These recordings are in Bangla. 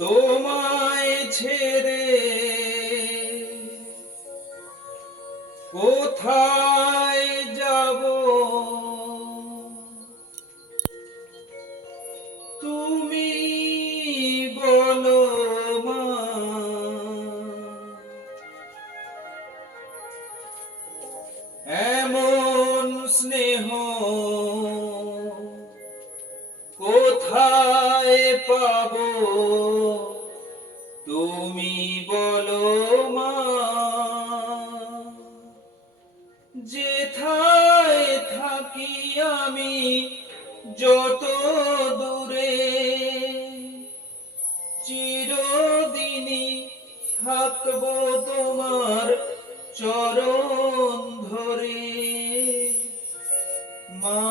তোমায় ছেড়ে কোথায় যাব, তুমি বলো মা। এমন স্নেহ কোথায় পাবো, তুমি বলো মা। যেথায় থাকি আমি যত দূরে, চিরদিনই থাকবো তোমার চরণ ধরে মা।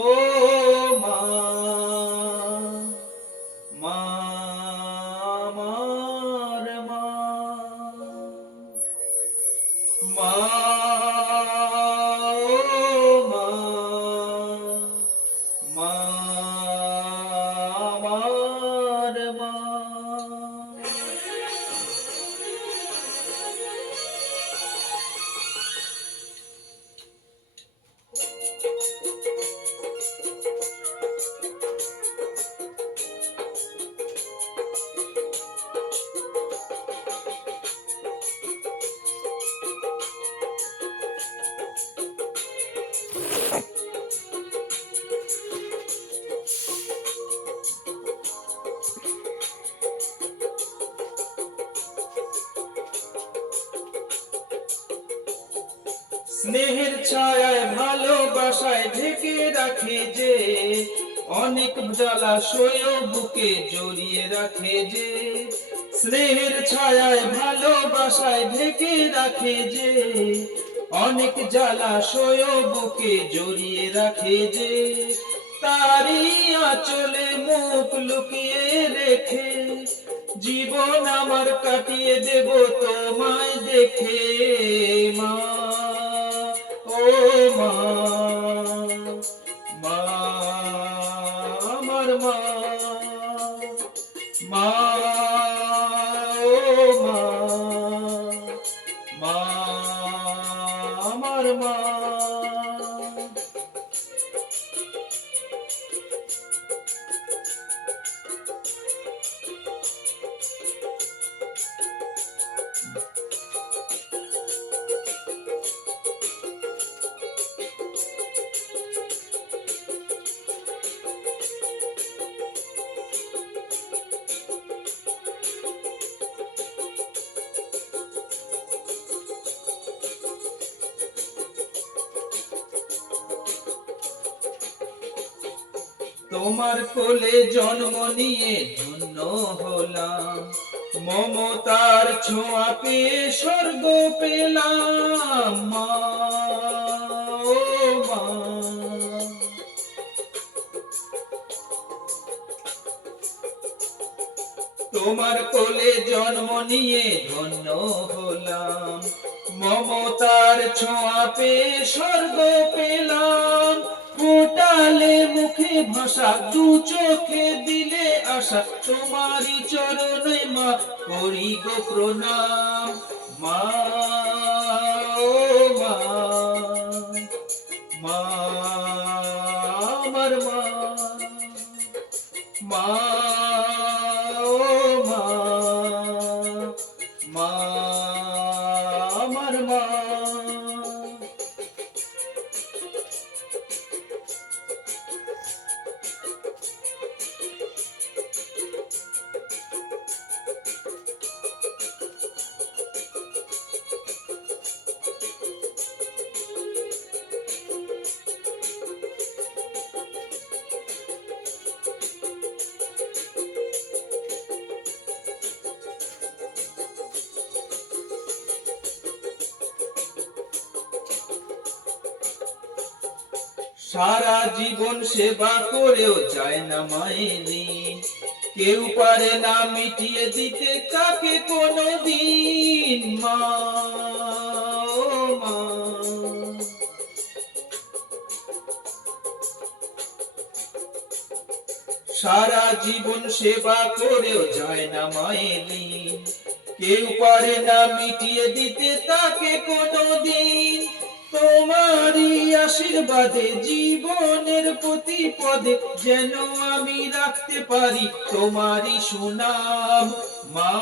ও মা, মা আমার মা, মা ও মা, মা আমার মা। স্নেহের ছায়ায় ভালোবাসায় ঢেকে রাখে যে, অনেক জ্বালাশয় বুকে জড়িয়ে রাখে যে। স্নেহের ছায়ায় ভালোবাসায় ঢেকে রাখে যে, অনেক জ্বালাশয় বুকে জড়িয়ে রাখে যে। তারই আঁচলে মুখ লুকিয়ে রেখে জীবন আমার কাটিয়ে দেব তোমায় দেখে মা। ও মা, মা আমার মা, মা ও মা, মা আমার মা। তোমার কোলে জন্ম নিয়ে ধন্য হলাম, মমতার ছোঁয়া পেয়ে স্বর্গ পেলাম মা। ও মা, তোমার কোলে জন্ম নিয়ে ধন্য হলাম, মমতার ছোঁয়া পেয়ে স্বর্গ পেলাম। ফোটালে মুখে ভাষা, দু চোখে দিলে আশা, তোমারই চরণে মা করি গো প্রণাম মা। ও মা, মা আমার মা, মা ও মা, মা আমার মা। সারা জীবন সেবা করেও যায় না মায়ের ঋণ, কেউ পারে না মিটিয়ে দিতে তাকে কোনদিন মা। ও মা, সারা জীবন সেবা করেও যায় না মায়ের ঋণ, কেউ পারে না মিটিয়ে দিতে তাকে কোনোদিন। তোমারই আশীর্বাদে জীবনের প্রতি পদে যেন আমি রাখতে পারি তোমারই সুনাম। মা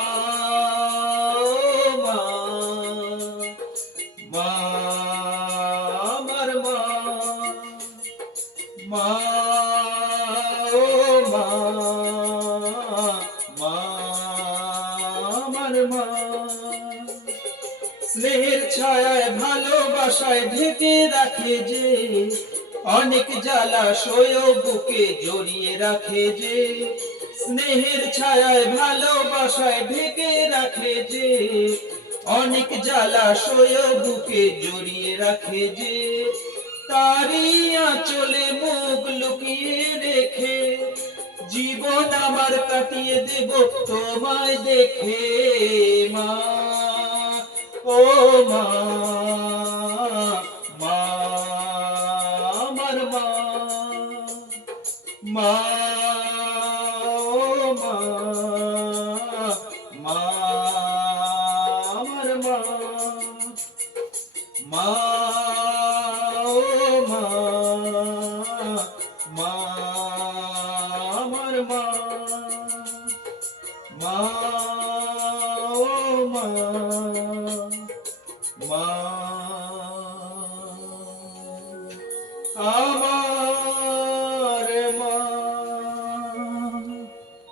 ও মা, মা আমার মা, মা ও মা, মা আমার মা। স্নেহের ছায়ায় ভালোবাসায় ঢেকে রাখে যে, অনেক জ্বালাশয় বুকে জড়িয়ে রাখে যে। স্নেহের ছায়ায় ভালোবাসায় ঢেকে রাখে যে, অনেক জ্বালাশয় বুকে জড়িয়ে রাখে যে। তারই আঁচলে মুখ লুকিয়ে রেখে জীবন আমার কাটিয়ে দেব তোমায় দেখে। মা ও মা, মা আমার মা, মা ও মা, মা আমার মা, মা ও মা, মা আমার মা, মা ও মা।